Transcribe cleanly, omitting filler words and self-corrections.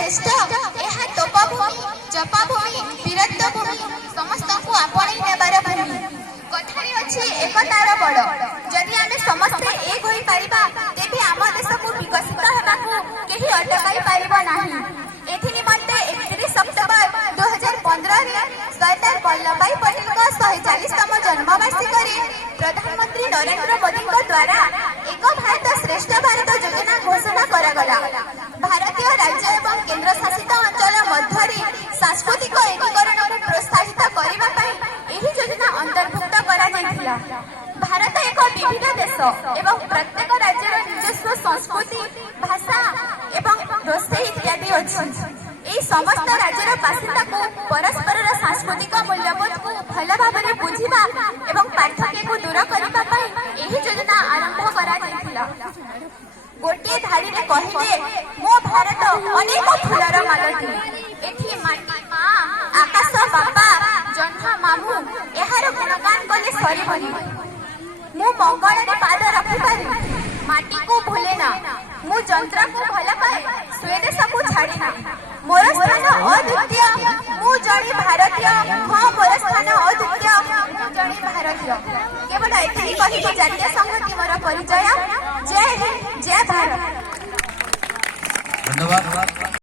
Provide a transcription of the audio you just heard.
श्रेष्ठ यह तपभूमि जपभूमि वीरत्व भूमि समस्त को आपणे नेबार भूमि कथारे अछि एकतार बड़ जदि आमे समस्ते एक होई परिबा तेबे आम देश को विकसित हेबाकू केही अटकाई परिबा नाही। एथि निमंते 31 अक्टोबर 2015 रे सरदार वल्लभभाई पटेल का 140तम जन्मवार्षिकी प्रधानमंत्री नरेंद्र मोदी द्वारा एक भारत श्रेष्ठ भारत योजना घोषणा करागला। भारतीय राज्य एवं केंद्र शासित अंचल मध्य सांस्कृतिक एकीकरण को प्रोत्साहित करने एही योजना अंतर्भुक्त करा जायथिला। भारत एक विविध देश एवं प्रत्येक राज्यर निजस्व संस्कृति भाषा एवं रोषे इत्यादि अछि। एही समस्त राज्यर बासिंदा को परस्पर सांस्कृतिक मूल्यबोध को भल भाव में बुझिबा एवं पार्थक्य को दूर करबा पई एही योजना आरंभ करा जायथिला। गोटे धाड़ी रे कहिले मो भारत अनेक फुलर मालती एठी माटी मां आकाश बापा जन्म मामू एहार गुणगान कले सरीबनी। मु मंगल रे पाद रखि पारि माटी को भूले ना मु जंत्र को भल पाए स्वदेश को छाड़ी ना। मोर स्थान अद्वितीय मु जणी भारतीय हां मोर स्थान अद्वितीय मु जणी भारतीय। केवल एथि कहि जातीय संहति मोर परिचय। जय हिंद जय भारत। धन्यवाद।